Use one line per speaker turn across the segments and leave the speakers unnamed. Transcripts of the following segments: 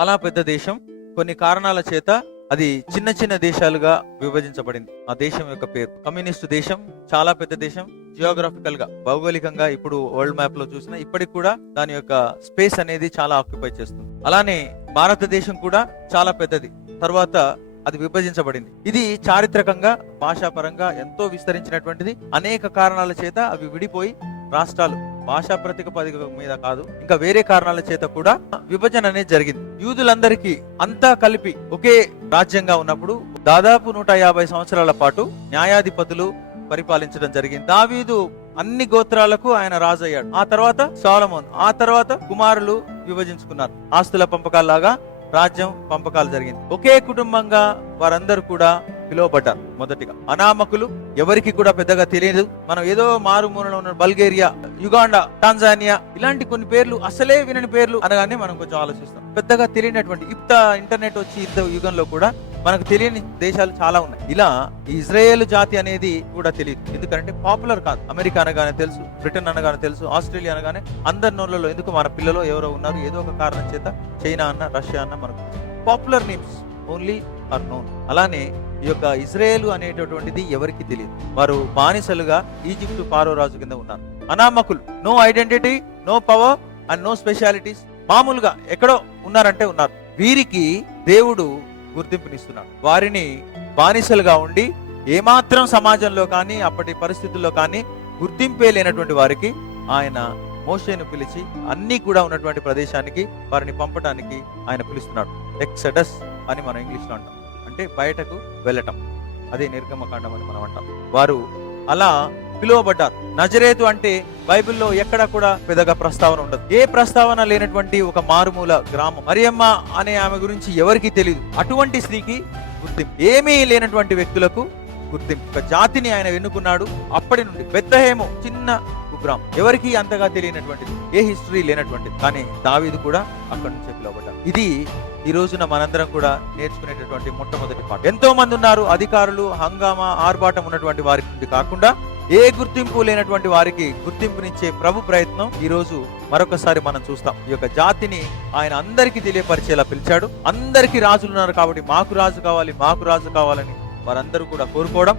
చాలా పెద్ద దేశం. కొన్ని కారణాల చేత అది చిన్న చిన్న దేశాలుగా విభజించబడింది. ఆ దేశం యొక్క పేరు. కమ్యూనిస్ట్ దేశం చాలా పెద్ద దేశం. జియోగ్రాఫికల్గా భౌగోళికంగా ఇప్పుడు వరల్డ్ మ్యాప్లో చూసినా ఇప్పటికి కూడా దాని యొక్క స్పేస్ అనేది చాలా ఆక్యుపై చేస్తుంది. అలానే భారతదేశం కూడా చాలా పెద్దది. తర్వాత అది విభజించబడింది. ఇది చారిత్రకంగా భాషాపరంగా ఎంతో విస్తరించినటువంటిది. అనేక కారణాల చేత అవి విడిపోయి రాష్ట్రాలు భాషా ప్రతిపదిక మీద కాదు ఇంకా వేరే కారణాల చేత కూడా విభజన అనేది జరిగింది. యూదులందరికీ అంతా కలిపి ఒకే రాజ్యంగా ఉన్నప్పుడు దాదాపు నూట యాభై సంవత్సరాల పాటు న్యాయాధిపతులు పరిపాలించడం జరిగింది. దావీదు అన్ని గోత్రాలకు ఆయన రాజు అయ్యాడు ఆ తర్వాత సాలమోన్ ఆ తర్వాత కుమారులు విభజించుకున్నారు. ఆస్తుల పంపకాల్లాగా రాజ్యం పంపకాలు జరిగింది. ఒకే కుటుంబంగా వారందరూ కూడా పిలువబడ్డారు మొదటిగా. అనామకులు ఎవరికి కూడా పెద్దగా తెలియదు. మనం ఏదో మారుమూలలో ఉన్న బల్గేరియా యుగాండా టాంజానియా ఇలాంటి కొన్ని పేర్లు అసలే వినని పేర్లు అనగానే మనం కొంచెం ఆలోచిస్తాం. పెద్దగా తెలియనటువంటి ఇంత ఇంటర్నెట్ వచ్చి ఇంత యుగంలో కూడా మనకు తెలియని దేశాలు చాలా ఉన్నాయి. ఇలా ఇజ్రాయేల్ జాతి అనేది కూడా తెలియదు. ఎందుకంటే పాపులర్ కాదు. అమెరికా అనగానే తెలుసు బ్రిటన్ అనగానే తెలుసు ఆస్ట్రేలియా అనగానే అందరి నోళ్ళలో ఎందుకు మన పిల్లలు ఎవరో ఉన్నారు ఏదో ఒక కారణం చేత చైనా అన్న రష్యా అన్న మనకు popular names. Only are known అలానే ఈ యొక్క ఇజ్రాయేల్ అనేటటువంటిది ఎవరికి తెలియదు. వారు బానిసలుగా ఈజిప్టు పారో రాజు కింద ఉన్నారు. అనామకులు no identity no power and no specialities మామూలుగా ఎక్కడో ఉన్నారంటే ఉన్నారు. వీరికి దేవుడు గుర్తింపునిస్తున్నాడు. వారిని బానిసలుగా ఉండి ఏమాత్రం సమాజంలో కానీ అప్పటి పరిస్థితుల్లో కానీ గుర్తింపే లేనటువంటి వారికి ఆయన మోషేను పిలిచి అన్ని కూడా ఉన్నటువంటి ప్రదేశానికి వారిని పంపడానికి ఆయన పిలుస్తున్నాడు. ఎక్సడస్ అని మనం ఇంగ్లీష్లో అంటాం. అంటే బయటకు వెళ్ళటం. అదే నిర్గమకాండం అని మనం అంటాం. వారు అలా పిలువబడ్డారు. నజరేతు అంటే బైబిల్లో ఎక్కడ కూడా పెద్దగా ప్రస్తావన ఉండదు. ఏ ప్రస్తావన లేనటువంటి ఒక మారుమూల గ్రామం. మరియమ్మ అనే ఆమె గురించి ఎవరికి తెలియదు అటువంటి స్త్రీకి గుర్తింపు. ఏమీ లేనటువంటి వ్యక్తులకు గుర్తింపు. ఒక జాతిని ఆయన ఎన్నుకున్నాడు అప్పటి నుండి. బెత్తహేము చిన్న కుగ్రామం. ఎవరికి అంతగా తెలియనటువంటిది. ఏ హిస్టరీ లేనటువంటిది. కానీ దావీదు కూడా అక్కడి నుంచే పిలువబడ్డాడు. ఇది ఈ రోజున మనందరం కూడా నేర్చుకునేటటువంటి మొట్టమొదటి పాఠం. ఎంతో మంది ఉన్నారు అధికారులు హంగామా ఆర్భాటం ఉన్నటువంటి వారి నుండి కాకుండా ఏ గుర్తింపు లేనటువంటి వారికి గుర్తింపునిచ్చే ప్రభు ప్రయత్నం ఈ రోజు మరొకసారి మనం చూస్తాం. ఈ యొక్క జాతిని ఆయన అందరికీ తెలియపరిచేలా పిలిచాడు. అందరికీ రాజులు ఉన్నారు కాబట్టి మాకు రాజు కావాలి మాకు రాజు కావాలని వారందరూ కూడా కోరుకోవడం.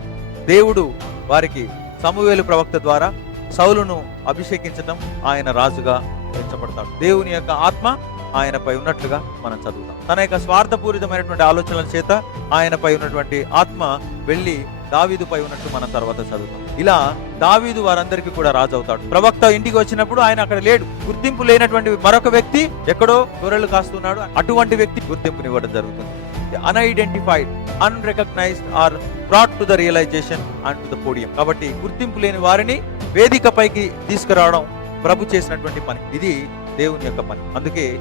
దేవుడు వారికి సమూవేలు ప్రవక్త ద్వారా సౌలును అభిషేకించడం ఆయన రాజుగా ఎంచబడతాడు. దేవుని యొక్క ఆత్మ ఆయనపై ఉన్నట్లుగా మనం చదువుతాం. తన యొక్క స్వార్థపూరితమైనటువంటి ఆలోచనల చేత ఆయనపై ఉన్నటువంటి ఆత్మ వెళ్ళి దావీదుపై ఉన్నట్టు మనం తర్వాత చదువుతాం. ఇలా దావీదు వారందరికీ కూడా రాజు అవుతాడు ప్రవక్త ఇంటికి వచ్చినప్పుడు ఆయన అక్కడ లేడు. గుర్తింపు లేనటువంటి మరొక వ్యక్తి ఎక్కడో గొర్రెలు కాస్తున్నాడు. అటువంటి వ్యక్తి గుర్తింపునివ్వడం జరుగుతుంది. Unidentified unrecognised are brought to the realisation and to the podium కాబట్టి గుర్తింపు లేని వారిని వేదికపైకి తీసుకురావడం ప్రభు చేసినటువంటి పని. ఇది దేవుని యొక్క పని. అందుకే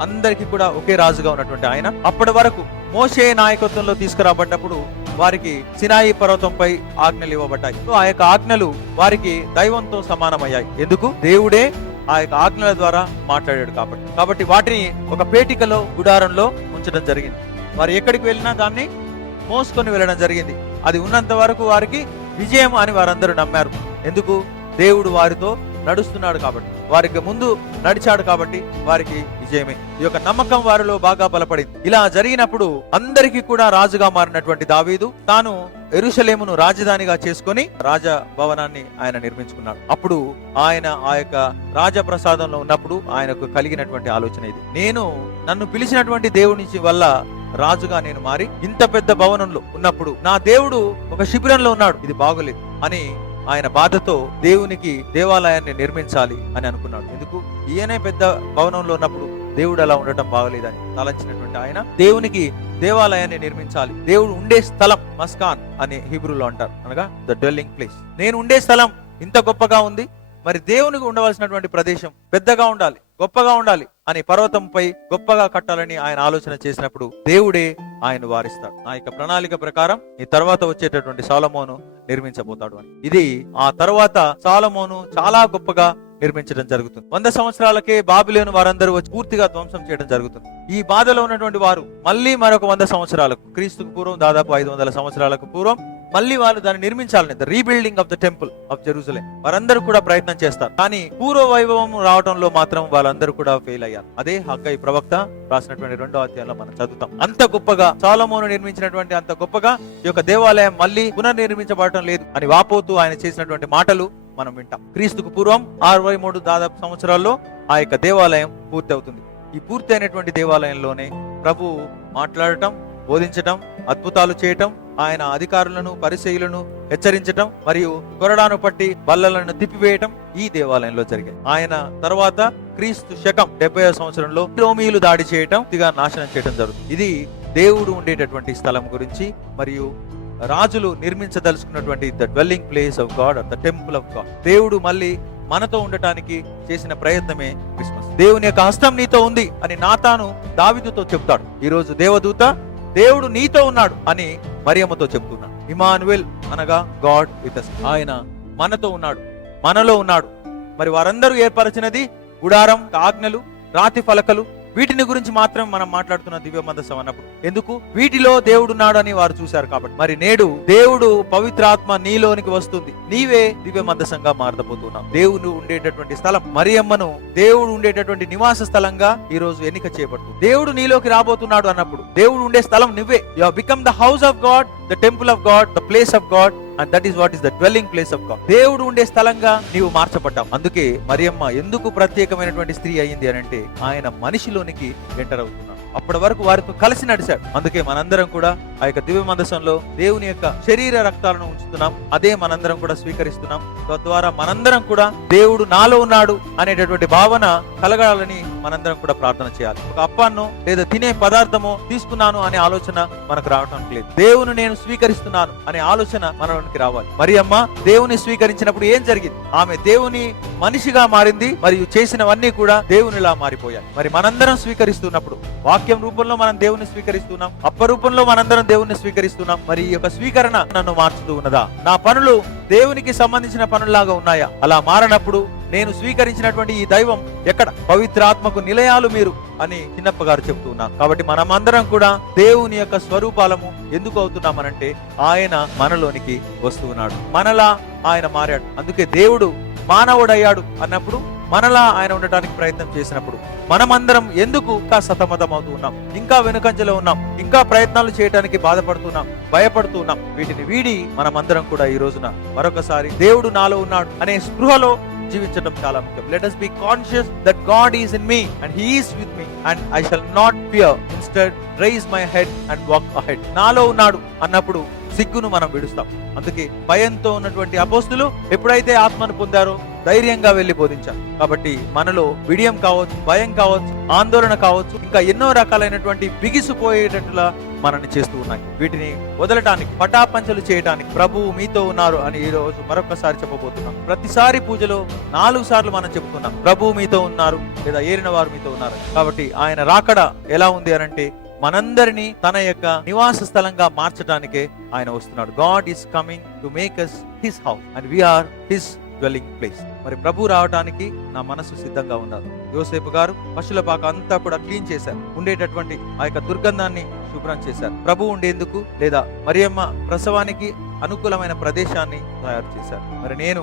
అందరికీ కూడా ఒకే రాజుగా ఉన్నటువంటి ఆయన. అప్పటి వరకు మోసే నాయకత్వంలో తీసుకురాబడ్డప్పుడు వారికి సినాయి పర్వతంపై ఆజ్ఞలు ఇవ్వబడ్డాయి. ఆ యొక్క ఆజ్ఞలు వారికి దైవంతో సమానమయ్యాయి. ఎందుకు? దేవుడే ఆ యొక్క ఆజ్ఞల ద్వారా మాట్లాడాడు కాబట్టి. కాబట్టి వాటిని ఒక పేటికలో గుడారంలో ఉంచడం జరిగింది. వారు ఎక్కడికి వెళ్ళినా దాన్ని మోసుకొని వెళ్ళడం జరిగింది. అది ఉన్నంత వరకు వారికి విజయం అని వారందరూ నమ్మారు. ఎందుకు? దేవుడు వారితో నడుస్తున్నాడు కాబట్టి. వారికి ముందు నడిచాడు కాబట్టి వారికి విజయమే. ఈ యొక్క నమ్మకం వారిలో బాగా బలపడింది. ఇలా జరిగినప్పుడు అందరికీ కూడా రాజుగా మారినటువంటి దావీదు తాను ఎరుషలేమును రాజధానిగా చేసుకొని రాజ భవనాన్ని ఆయన నిర్మించుకున్నాడు. అప్పుడు ఆయన ఆ యొక్క రాజప్రసాదంలో ఉన్నప్పుడు ఆయనకు కలిగినటువంటి ఆలోచన ఇది. నేను నన్ను పిలిచినటువంటి దేవుని వల్ల రాజుగా నేను మారి ఇంత పెద్ద భవనంలో ఉన్నప్పుడు నా దేవుడు ఒక శిబిరంలో ఉన్నాడు. ఇది బాగోలేదు అని ఆయన బాధతో దేవునికి దేవాలయాన్ని నిర్మించాలి అని అనుకున్నాడు. ఎందుకు? ఈయనే పెద్ద భవనంలో ఉన్నప్పుడు దేవుడు అలా ఉండటం బాగలేదని తలంచినటువంటి ఆయన దేవునికి దేవాలయాన్ని నిర్మించాలి. దేవుడు ఉండే స్థలం మస్కాన్ అనే హిబ్రూలో అంటారు. అనగా ద డెల్లింగ్ ప్లేస్. నేను ఉండే స్థలం ఇంత గొప్పగా ఉంది. మరి దేవునికి ఉండవలసినటువంటి ప్రదేశం పెద్దగా ఉండాలి గొప్పగా ఉండాలి అని పర్వతంపై గొప్పగా కట్టాలని ఆయన ఆలోచన చేసినప్పుడు దేవుడే ఆయన వారిస్తాడు. ఆ యొక్క ప్రణాళిక ప్రకారం ఈ తర్వాత వచ్చేటటువంటి సాలమోను నిర్మించబోతాడు అని. ఇది ఆ తర్వాత సాలమోను చాలా గొప్పగా నిర్మించడం జరుగుతుంది. వంద సంవత్సరాలకే బాబిలోను వారందరూ వచ్చి పూర్తిగా ధ్వంసం చేయడం జరుగుతుంది. ఈ బాధలో ఉన్నటువంటి వారు మళ్ళీ మరొక వంద సంవత్సరాలకు క్రీస్తుకు పూర్వం దాదాపు ఐదు వందల సంవత్సరాలకు పూర్వం మళ్ళీ వాళ్ళు దాన్ని నిర్మించాలని rebuilding of the temple of Jerusalem వారందరూ కూడా ప్రయత్నం చేస్తారు. కానీ పూర్వ వైభవం రావడంలో మాత్రం వాళ్ళందరూ కూడా ఫెయిల్ అయ్యారు. అదే హగ్గై ప్రవక్త రాసినటువంటి రెండో అధ్యాయంలో మనం చదువుతాం. అంత గొప్పగా చాలమోను నిర్మించినటువంటి అంత గొప్పగా ఈ యొక్క దేవాలయం మళ్ళీ పునర్నిర్మించబడటం లేదు. అని వాపోతూ ఆయన చేసినటువంటి మాటలు మనం వింటాం. క్రీస్తుకు పూర్వం అరవై మూడు దాదాపు సంవత్సరాల్లో ఆ యొక్క దేవాలయం పూర్తి అవుతుంది ఈ పూర్తి అయినటువంటి దేవాలయంలోనే ప్రభు మాట్లాడటం బోధించటం అద్భుతాలు చేయటం ఆయన అధికారులను పరిచయులను హెచ్చరించటం మరియు కొరడాను పట్టి బల్లలను తిప్పివేయటం ఈ దేవాలయంలో జరిగాయి. ఆయన తర్వాత క్రీస్తు శకం డెబ్బై సంవత్సరంలో రోమీలు దాడి చేయటం ఇదిగా నాశనం చేయటం జరుగుతుంది. ఇది దేవుడు ఉండేటటువంటి స్థలం గురించి మరియు రాజులు నిర్మించదలుచుకున్నటువంటి the dwelling place of God the temple of God. దేవుడు మళ్ళీ మనతో ఉండటానికి చేసిన ప్రయత్నమే క్రిస్మస్. దేవుని యొక్క హస్తం నీతో ఉంది అని నాతాను దావిదుతో చెప్తాడు. ఈరోజు దేవదూత దేవుడు నీతో ఉన్నాడు అని మరియమ్మతో చెప్తున్నాడు ఇమానువెల్ అనగా గాడ్ విత్ ఆయన మనతో ఉన్నాడు మనలో ఉన్నాడు. మరి వారందరూ ఏర్పరచినది గుడారం ఆజ్ఞలు రాతి ఫలకలు వీటిని గురించి మాత్రం మనం మాట్లాడుతున్న దివ్య మందసం అన్నప్పుడు. ఎందుకు? వీటిలో దేవుడున్నాడు అని వారు చూశారు కాబట్టి. మరి నేడు దేవుడు పవిత్రాత్మ నీలోనికి వస్తుంది. నీవే దివ్య మందసంగా మారదపోతున్నావు. దేవుడు ఉండేటటువంటి స్థలం మరియమ్మను దేవుడు ఉండేటటువంటి నివాస స్థలంగా ఈ రోజు ఎన్నిక చేయబడుతుంది. దేవుడు నీలోకి రాబోతున్నాడు అన్నప్పుడు. దేవుడు ఉండే స్థలం నువ్వే. You become the house of God the temple of God the place of God and that is what is the dwelling place of God దేవుడు ఉండే స్థలంగా నీవు మార్చబడ్డావు. అందుకే మరియమ్మ ఎందుకు ప్రత్యేకమైనటువంటి స్త్రీ అయింది అని అంటే ఆయన మనిషిలోనికి ఎంటర్ అవుతున్నాడు. అప్పటి వరకు వారితో కలిసి నడిచాడు. అందుకే మనందరం కూడా ఆ యొక్క దివ్య మందసంలో దేవుని యొక్క శరీర రక్తాలను ఉంచుతున్నాం. అదే మనందరం కూడా స్వీకరిస్తున్నాం. తద్వారా మనందరం కూడా దేవుడు నాలో ఉన్నాడు అనేటటువంటి భావన కలగాలని మనందరం కూడా ప్రార్థన చేయాలి. ఒక అప్పాను లేదా తినే పదార్థము తీసుకున్నాను అనే ఆలోచన మనకు రావడానికి లేదు. దేవుని నేను స్వీకరిస్తున్నాను అనే ఆలోచన మనలోనికి రావాలి. మరి అమ్మ దేవుని స్వీకరించినప్పుడు ఏం జరిగింది? ఆమె దేవుని మనిషిగా మారింది మరియు చేసినవన్నీ కూడా దేవునిలా మారిపోయాయి. మరి మనందరం స్వీకరిస్తున్నప్పుడు వాక్యం రూపంలో మనం దేవుని స్వీకరిస్తున్నాం అప్ప రూపంలో మనందరం దేవుని స్వీకరిస్తున్నాం. మరి ఈ యొక్క స్వీకరణ నన్ను మార్చుతూ ఉన్నదా? నా పనులు దేవునికి సంబంధించిన పనుల్లాగా ఉన్నాయా? అలా మారనప్పుడు నేను స్వీకరించినటువంటి ఈ దైవం ఎక్కడ? పవిత్రాత్మకు నిలయాలు మీరు అని చిన్నప్ప గారు చెప్తున్నారు కాబట్టి మనమందరం కూడా దేవుని యొక్క స్వరూపాలము ఎందుకు అవుతున్నామనంటే ఆయన మనలోనికి వస్తున్నాడు మనలా ఆయన మారాడు. అందుకే దేవుడు మానవుడయ్యాడు అన్నప్పుడు మనలా ఆయన ఉండటానికి ప్రయత్నం చేసినప్పుడు మనమందరం ఎందుకు ఇంకా సతమతం అవుతూ ఉన్నాం? ఇంకా వెనుకంజలో ఉన్నాం. ఇంకా ప్రయత్నాలు చేయడానికి బాధపడుతున్నాం. భయపడుతున్నాం. వీటిని వీడి మనమందరం కూడా ఈ రోజున మరొకసారి దేవుడు నాలో ఉన్నాడు అనే స్పృహలో జీవించడం చాలా ముఖ్యం. Let us be conscious that God is in me and he is with me and I shall not fear instead rise my head and walk ahead నాలో ఉన్నాడు అన్నప్పుడు సిగ్గును మనం విడుస్తాం. అందుకే భయంతో ఉన్నటువంటి అపోస్తులు ఎప్పుడైతే ఆత్మను పొందారో ధైర్యంగా వెళ్ళి బోధించాలి. కాబట్టి మనలో విడియం కావచ్చు భయం కావచ్చు ఆందోళన కావచ్చు ఇంకా ఎన్నో రకాలైనటువంటి బిగిసిపోయేటట్లా మనల్ని చేస్తూ ఉన్నాయి. వీటిని వదలటానికి పటాపంచలు చేయటానికి ప్రభువు మీతో ఉన్నారు అని ఈ రోజు మరొకసారి చెప్పబోతున్నాం. ప్రతిసారి పూజలో నాలుగు సార్లు మనం చెప్తున్నాం ప్రభువు మీతో ఉన్నారు లేదా ఏరిన వారు మీతో ఉన్నారు. కాబట్టి ఆయన రాకడ ఎలా ఉంది అనంటే మనందరినీ తన యొక్క నివాస స్థలంగా మార్చడానికే ఆయన వస్తున్నాడు. God is coming to make us his house and we are his dwelling place మరి ప్రభు రావడానికి నా మనసు సిద్ధంగా ఉన్నారు యోసేపు గారు పశుల పాక అంతా కూడా క్లీన్ చేశారు. ఉండేటటువంటి ఆ యొక్క దుర్గంధాన్ని శుభ్రం చేశారు. ప్రభు ఉండేందుకు లేదా మరియమ్మ ప్రసవానికి అనుకూలమైన ప్రదేశాన్ని తయారు చేశారు. మరి నేను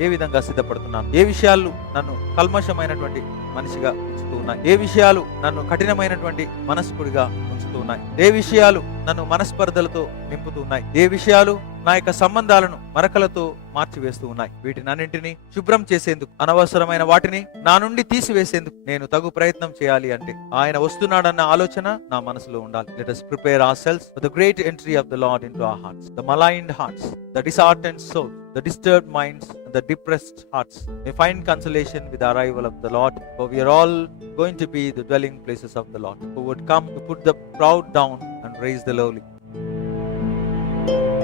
ఏ విధంగా సిద్ధపడుతున్నాను? ఏ విషయాలు నన్ను కల్మషమైనటువంటి మనిషిగా ఉంచుతూ ఉన్నాయి? ఏ విషయాలు నన్ను కఠినమైనటువంటి మనస్కుడిగా ఉంచుతూ ఉన్నాయి? ఏ విషయాలు నన్ను మనస్పర్ధలతో నింపుతూ ఉన్నాయి? ఏ విషయాలు నా యొక్క సంబంధాలను మరకలతో మార్చివేస్తూ ఉన్నాయి. వీటిని అన్నింటినీ శుభ్రం చేసేందుకు అనవసరమైన వాటిని నా నుండి తీసివేసేందుకు నేను తగు ప్రయత్నం చేయాలి అంటే ఆయన వస్తున్నాడన్న ఆలోచన నా మనసులో ఉండాలి. Let us prepare ourselves the great entry of the Lord in our hearts the maligned hearts the disoriented soul the disturb minds the depressed hearts may find consolation with arrival of the Lord for we are all going to be the places of the Lord would come to proud down and raise the lovely thank you